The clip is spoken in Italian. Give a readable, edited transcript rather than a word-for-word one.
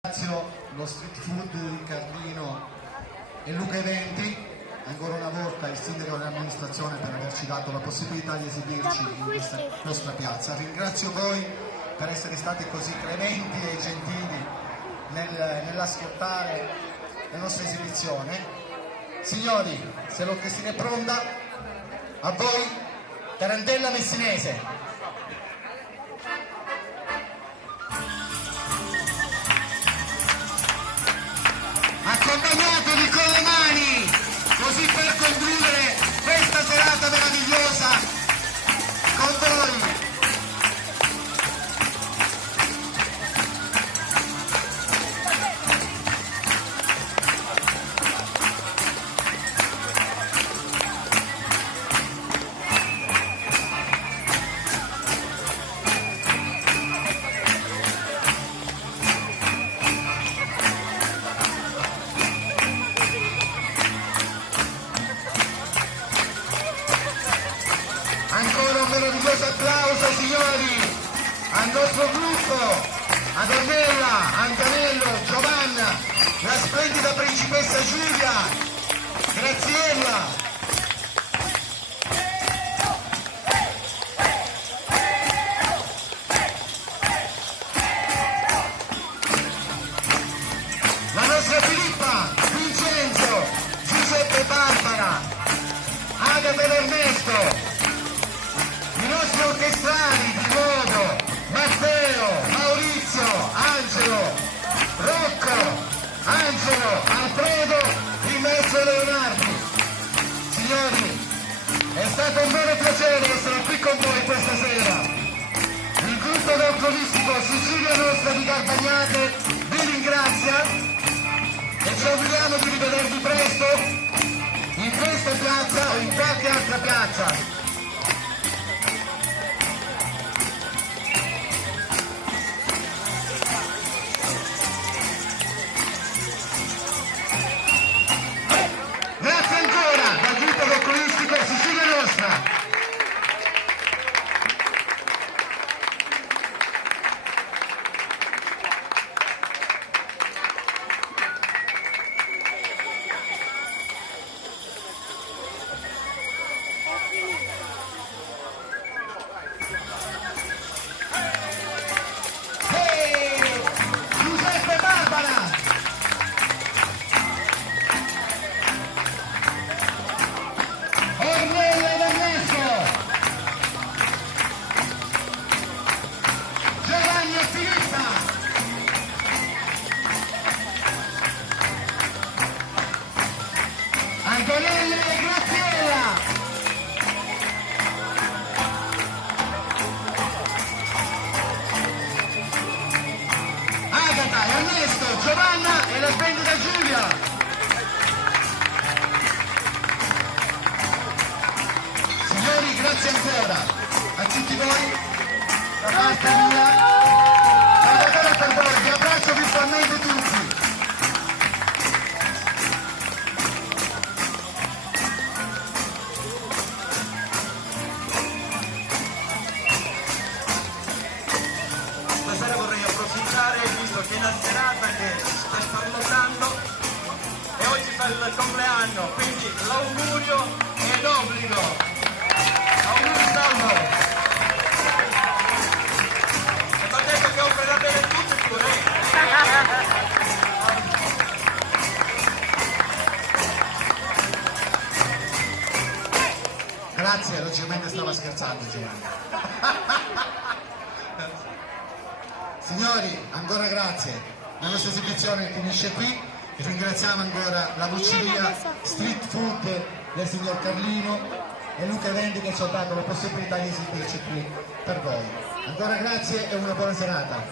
Ringrazio lo street food di Carlino e Luca Eventi, ancora una volta il sindaco dell'amministrazione per averci dato la possibilità di esibirci in questa nostra piazza. Ringrazio voi per essere stati così clementi e gentili nell'ascoltare la nostra esibizione. Signori, se l'orchestrina è pronta, a voi Tarantella Messinese. Accompagnatevi con le mani, così per concludere questa serata meravigliosa con voi. Ancora un meraviglioso applauso, signori, al nostro gruppo, ad Ornella, Antonello, Giovanna, la splendida principessa Giulia, Graziella. La nostra Filippa, Vincenzo, Giuseppe Barbara, Agata ed Ernesto. I nostri orchestrali di Modo, Matteo, Maurizio, Angelo, Rocco, Angelo, Alfredo, in mezzo a Leonardo. Signori, è stato un vero piacere essere qui con voi questa sera. Il gruppo folcloristico Sicilia Nostra di Garbagnate vi ringrazia e ci auguriamo di rivedervi presto in questa piazza o in qualche altra piazza. Antonella e Graziella. Agata, Ernesto, Giovanna e la splendida Giulia. Signori, grazie ancora a tutti voi, da parte mia, Salvatore per voi, vi abbraccio virtualmente tutti. Visto che è la serata che sta starlotando e oggi fa il compleanno, quindi l'augurio è d'obbligo. Auguri Salvo! E ti ho detto che offre da bere tutti pure. Grazie, logicamente stava scherzando Giovanni. Signori, ancora grazie, la nostra esibizione finisce qui, ringraziamo ancora la Vucilia Street Food del signor Carlino e Luca Eventi che ci ha dato la possibilità di esibirci qui per voi. Ancora grazie e una buona serata.